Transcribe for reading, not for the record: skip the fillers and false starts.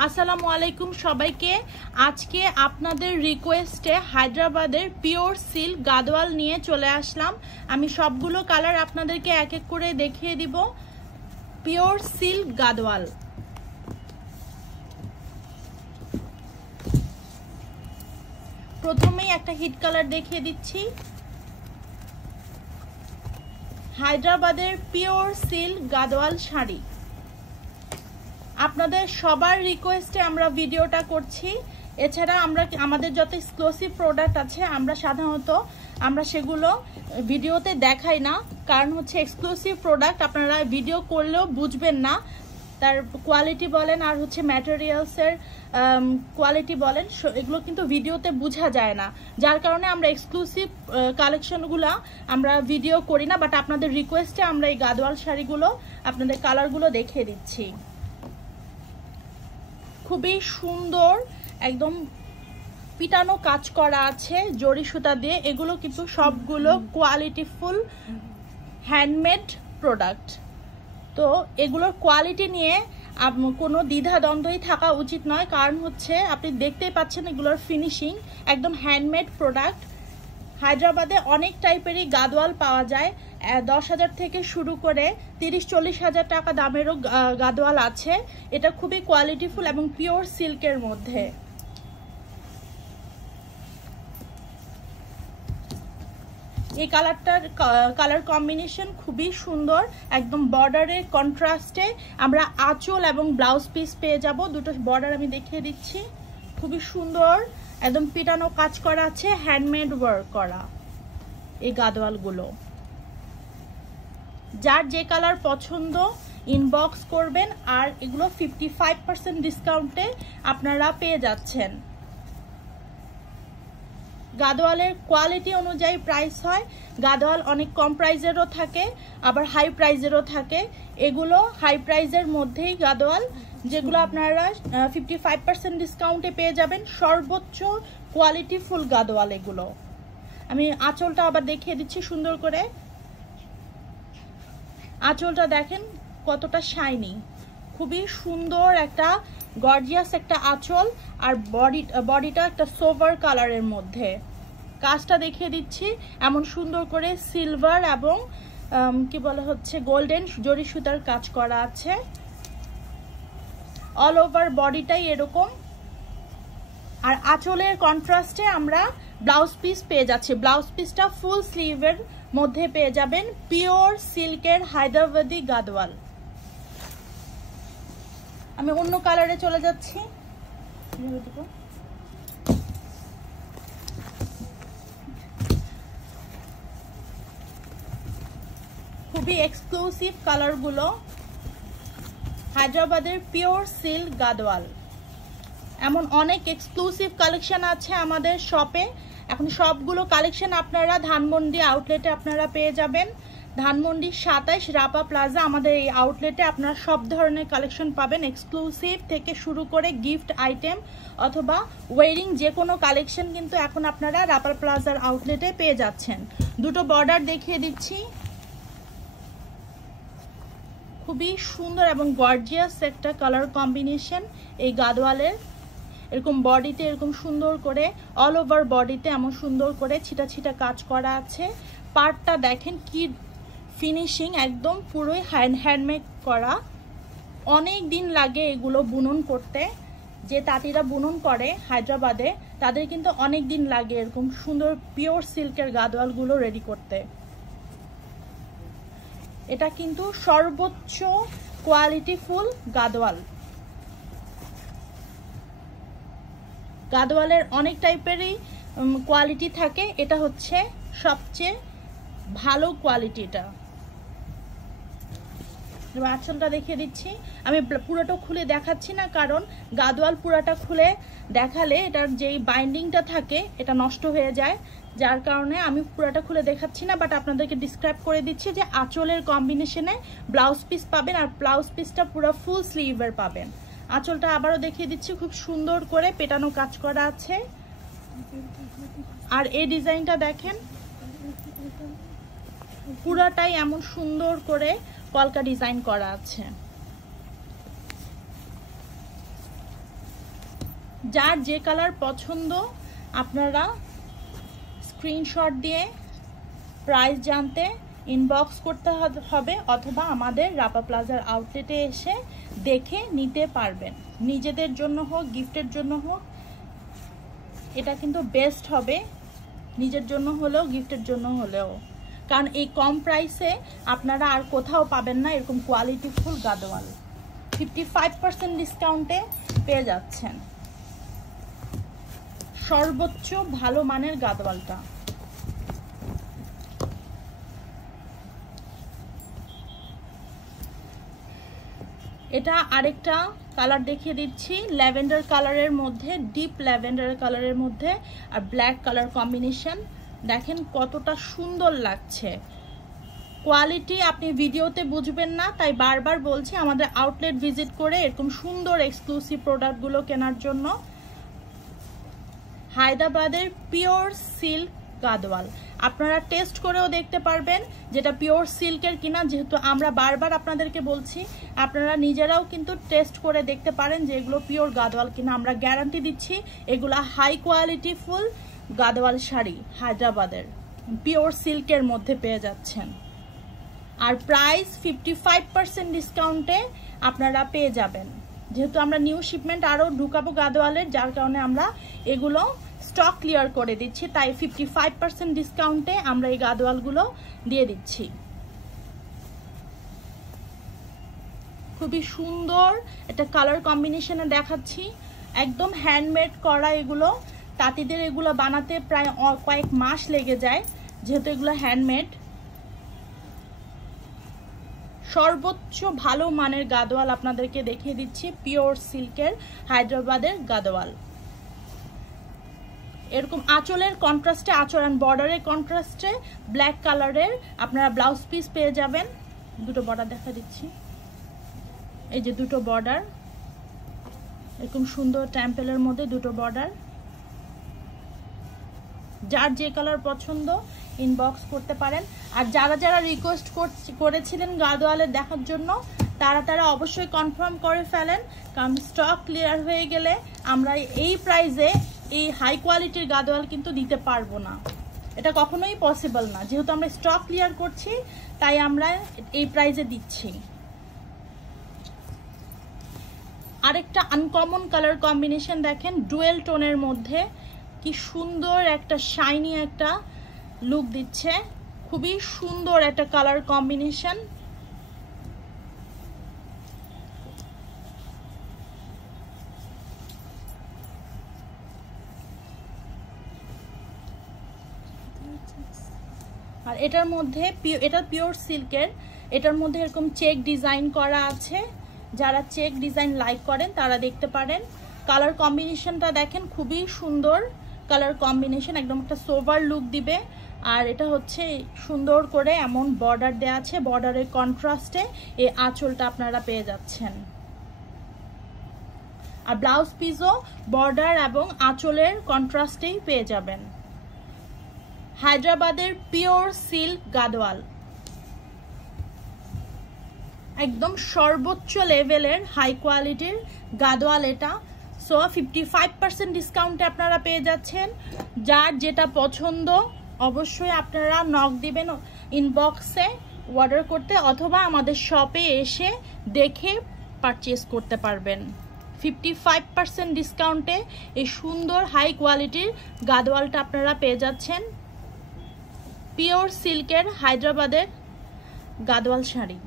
আসসালামু আলাইকুম সবাইকে। আজকে আপনাদের রিকোয়েস্টে হায়দ্রাবাদের পিওর সিল্ক গাদওয়াল নিয়ে চলে আসলাম। আমি সবগুলো কালার আপনাদেরকে এক এক করে দেখিয়ে দিব। পিওর সিল্ক গাদওয়াল, প্রথমেই একটা হিট কালার দেখিয়ে দিচ্ছি। হায়দ্রাবাদের পিওর সিল্ক গাদওয়াল শাড়ি, আপনাদের সবার রিকোয়েস্টে আমরা ভিডিওটা করছি। এছাড়া আমাদের যত এক্সক্লুসিভ প্রোডাক্ট আছে সাধারণত সেগুলো ভিডিওতে দেখাই না, কারণ হচ্ছে এক্সক্লুসিভ প্রোডাক্ট আপনারা ভিডিও করলেও বুঝবেন না, তার কোয়ালিটি বলেন আর হচ্ছে ম্যাটেরিয়ালসের কোয়ালিটি বলেন, এগুলো কিন্তু ভিডিওতে বোঝা যায় না। যার কারণে আমরা এক্সক্লুসিভ কালেকশনগুলো আমরা ভিডিও করি না, বাট আপনাদের রিকোয়েস্টে আমরা এই গাদওয়াল শাড়িগুলো আপনাদের কালারগুলো দেখিয়ে দিচ্ছি। খুবই সুন্দর, একদম পিটানো কাজ করা আছে জরি সুতা দিয়ে। এগুলো কিন্তু সবগুলো কোয়ালিটিফুল হ্যান্ডমেড প্রোডাক্ট। তো এগুলোর কোয়ালিটি নিয়ে কোনো দ্বিধাদ্বন্দ্বই থাকা উচিত নয়, কারণ হচ্ছে আপনি দেখতেই পাচ্ছেন এগুলোর ফিনিশিং একদম হ্যান্ডমেড প্রোডাক্ট। হায়দ্রাবাদে অনেক টাইপেরই গাদওয়াল পাওয়া যায়, 10,000 থেকে শুরু করে 30-40 হাজার টাকা দামেরও গাদওয়াল আছে। এটা খুবই কোয়ালিটিফুল এবং পিওর সিল্কের মধ্যে। এই কালারটার কালার কম্বিনেশন খুবই সুন্দর, একদম বর্ডারের কন্ট্রাস্টে আমরা আঁচল এবং ব্লাউজ পিস পেয়ে যাব। দুটো বর্ডার আমি দেখিয়ে দিচ্ছি, খুবই সুন্দর, একদম পিটানো কাজ করা আছে, হ্যান্ডমেড ওয়ার্ক করা এই গাদওয়ালগুলো। যার যে কালার পছন্দ ইনবক্স করবেন, আর এগুলো 55% ডিসকাউন্টে আপনারা পেয়ে যাচ্ছেন। গাদওয়ালের কোয়ালিটি অনুযায়ী প্রাইস হয়। গাদওয়াল অনেক কম প্রাইজেরও থাকে, আবার হাই প্রাইজেরও থাকে। এগুলো হাই প্রাইজের মধ্যেই গাদওয়াল, যেগুলো আপনারা 55% ডিসকাউন্টে পেয়ে যাবেন। সর্বোচ্চ কোয়ালিটি ফুল গাদওয়াল এগুলো। আমি আঁচলটা আবার দেখিয়ে দিচ্ছি সুন্দর করে। আঁচলটা দেখেন কতটা শাইনি, খুবই সুন্দর একটা গর্জিয়াস একটা আঁচল, আর বডিটা একটা সোভার কালারের মধ্যে। কাজটা দেখিয়ে দিচ্ছি, এমন সুন্দর করে সিলভার এবং কি বলে হচ্ছে গোল্ডেন জরি সুতার কাজ করা আছে। অল ওভার বডিটাই এরকম, আর আঁচলের কন্ট্রাস্টে আমরা ব্লাউজ পিস পেয়ে যাচ্ছি। ব্লাউজ পিসটা ফুল স্লিভের মধ্যে পেয়ে যাবেন। পিওর সিল্কের হায়দ্রাবাদি গাদওয়াল। আমি অন্য কালারে চলে যাচ্ছি। খুবই এক্সক্লুসিভ কালারগুলো, হায়দ্রাবাদের পিওর সিল্ক গাদওয়াল। এমন অনেক এক্সক্লুসিভ কালেকশন আছে আমাদের শপে। এখন সবগুলো কালেকশন আপনারা ধানমন্ডি আউটলেটে আপনারা পেয়ে যাবেন। ধানমন্ডি 27 রাপা প্লাজা আমাদের এই আউটলেটে আপনারা সব ধরনের কালেকশন পাবেন, এক্সক্লুসিভ থেকে শুরু করে গিফট আইটেম অথবা ওয়ারিং যে কোনো কালেকশন কিন্তু এখন আপনারা রাপা প্লাজার আউটলেটে পেয়ে যাচ্ছেন। দুটো বর্ডার দেখিয়ে দিচ্ছি, খুবই সুন্দর এবং গর্জিয়াস একটা কালার কম্বিনেশন এই গাদওয়ালের। এরকম বডিতে এরকম সুন্দর করে অল ওভার বডিতে এমন সুন্দর করে ছিটা ছিটা কাজ করা আছে। পার্টটা দেখেন কি ফিনিশিং, একদম পুরোই হ্যান্ডমেড করা। অনেক দিন লাগে এগুলো বুনন করতে। যে তাঁতিরা বুনন করে হায়দ্রাবাদে, তাদের কিন্তু অনেক দিন লাগে এরকম সুন্দর পিওর সিল্কের গাদওয়ালগুলো রেডি করতে। এটা কিন্তু সর্বোচ্চ কোয়ালিটি ফুল গাদওয়াল। গাদওয়ালের অনেক টাইপেরই কোয়ালিটি থাকে, এটা হচ্ছে সবচেয়ে ভালো কোয়ালিটিটা। আঁচলটা দেখিয়ে দিচ্ছি, আমি পুরোটা খুলে দেখাচ্ছি না, কারণ গাদওয়াল পুরোটা খুলে দেখালে এটার যেই বাইন্ডিংটা থাকে এটা নষ্ট হয়ে যায়। যার কারণে আমি পুরোটা খুলে দেখাচ্ছি না, বাট আপনাদেরকে ডিসক্রাইব করে দিচ্ছি যে আঁচলের কম্বিনেশনে ব্লাউজ পিস পাবেন, আর ব্লাউজ পিসটা পুরো ফুল স্লিভের পাবেন। আঁচলটা আবারও দেখিয়ে দিচ্ছি, খুব সুন্দর করে পেটানো কাজ করা আছে। আর এই ডিজাইনটা দেখেন, পুরাটাই এমন সুন্দর করে কলকা ডিজাইন করা আছে। যার যে কালার পছন্দ আপনারা স্ক্রিনশট দিয়ে প্রাইস জানতে ইনবক্স করতে হবে, অথবা আমাদের রাপা প্লাজার আউটলেটে এসে দেখে নিতে পারবেন। নিজেদের জন্য হোক, গিফটের জন্য হোক, এটা কিন্তু বেস্ট হবে, নিজের জন্য হলেও গিফটের জন্য হলেও, কারণ এই কম প্রাইসে আপনারা আর কোথাও পাবেন না এরকম কোয়ালিটিফুল গাদোয়াল। 55% ডিসকাউন্টে পেয়ে যাচ্ছেন সর্বোচ্চ ভালো মানের গাদোয়ালটা। এটা আরেকটা কালার দেখিয়ে দিচ্ছি, ল্যাভেন্ডার কালারের মধ্যে, ডিপ ল্যাভেন্ডার কালারের মধ্যে আর ব্ল্যাক কালার কম্বিনেশন। দেখেন কতটা সুন্দর লাগছে। কোয়ালিটি আপনি ভিডিওতে বুঝবেন না, তাই বারবার বলছি আমাদের আউটলেট ভিজিট করে এরকম সুন্দর এক্সক্লুসিভ প্রোডাক্টগুলো কেনার জন্য। হায়দ্রাবাদের পিওর সিল্ক গাদোয়াল আপনারা টেস্ট করেও দেখতে পারবেন যেটা পিওর সিল্কের কিনা, যেহেতু আমরা বারবার আপনাদেরকে বলছি আপনারা নিজেরাও কিন্তু টেস্ট করে দেখতে পারেন যে এগুলো পিওর গাদোয়াল কিনা। আমরা গ্যারান্টি দিচ্ছি এগুলা হাই কোয়ালিটি ফুল গাদোয়াল শাড়ি হায়দ্রাবাদের পিওর সিল্কের মধ্যে পেয়ে যাচ্ছেন। আর প্রাইস 55% ডিসকাউন্টে আপনারা পেয়ে যাবেন, যেহেতু আমরা নিউ শিপমেন্ট আরও ঢুকাবো গাদোয়ালের, যার কারণে আমরা এগুলো স্টক ক্লিয়ার করে দিচ্ছি, তাই 55% ডিসকাউন্টে আমরা এই গাদোয়ালগুলো দিয়ে দিচ্ছি। খুবই সুন্দর একটা কালার কম্বিনেশনে দেখাচ্ছি, একদম হ্যান্ডমেড করা এগুলো। তাঁতিদের এগুলো বানাতে প্রায় কয়েক মাস লেগে যায়, যেহেতু এগুলো হ্যান্ডমেড। সর্বোচ্চ ভালো মানের গাদোয়াল আপনাদেরকে দেখিয়ে দিচ্ছি, পিওর সিল্কের হায়দ্রাবাদের গাদোয়াল। এরকম আঁচলের কন্ট্রাস্টে, আঁচল অ্যান্ড বর্ডারের কন্ট্রাস্টে ব্ল্যাক কালারের আপনারা ব্লাউজ পিস পেয়ে যাবেন। দুটো বর্ডার দেখা দিচ্ছি, এই যে দুটো বর্ডার, এরকম সুন্দর টেম্পেলের মধ্যে দুটো বর্ডার। যার যে কালার পছন্দ ইনবক্স করতে পারেন। আর যারা যারা রিকোয়েস্ট করেছিলেন গাদোয়ালের দেখার জন্য তারা অবশ্যই কনফার্ম করে ফেলেন, কারণ স্টক ক্লিয়ার হয়ে গেলে আমরা এই প্রাইসে এই হাই কোয়ালিটির গাদোয়াল কিন্তু দিতে পারবো না, এটা কখনোই পসিবল না। যেহেতু আমরা স্টক ক্লিয়ার করছি তাই আমরা এই প্রাইসে দিচ্ছি। আরেকটা আনকমন কালার কম্বিনেশন দেখেন, ডুয়েল টোনের মধ্যে কি সুন্দর একটা শাইনি একটা লুক দিচ্ছে, খুবই সুন্দর একটা কালার কম্বিনেশন। আর এটার মধ্যে এটা পিওর সিল্কের, এটার মধ্যে এরকম চেক ডিজাইন করা আছে, যারা চেক ডিজাইন লাইক করেন তারা দেখতে পারেন। কালার কম্বিনেশনটা দেখেন খুবই সুন্দর কালার কম্বিনেশন, একদম একটা সোভার লুক দিবে। আর এটা হচ্ছে সুন্দর করে এমন বর্ডার দেওয়া আছে, বর্ডারের কন্ট্রাস্টে এই আঁচলটা আপনারা পেয়ে যাচ্ছেন। আর ব্লাউজ পিসও বর্ডার এবং আঁচলের কন্ট্রাস্টেই পেয়ে যাবেন। হায়দ্রাবাদের পিওর সিল্ক গাদোয়াল, একদম সর্বোচ্চ লেভেলের হাই কোয়ালিটির গাদোয়াল এটা। সো 55% ডিসকাউন্টে আপনারা পেয়ে যাচ্ছেন। যার যেটা পছন্দ অবশ্যই আপনারা নক দিবেন ইনবক্সে অর্ডার করতে, অথবা আমাদের শপে এসে দেখে পারচেজ করতে পারবেন। 55% ডিসকাউন্টে এই সুন্দর হাই কোয়ালিটির গাদোয়ালটা আপনারা পেয়ে যাচ্ছেন, পিওর সিল্কের হায়দ্রাবাদের গাদোয়াল শাড়ি।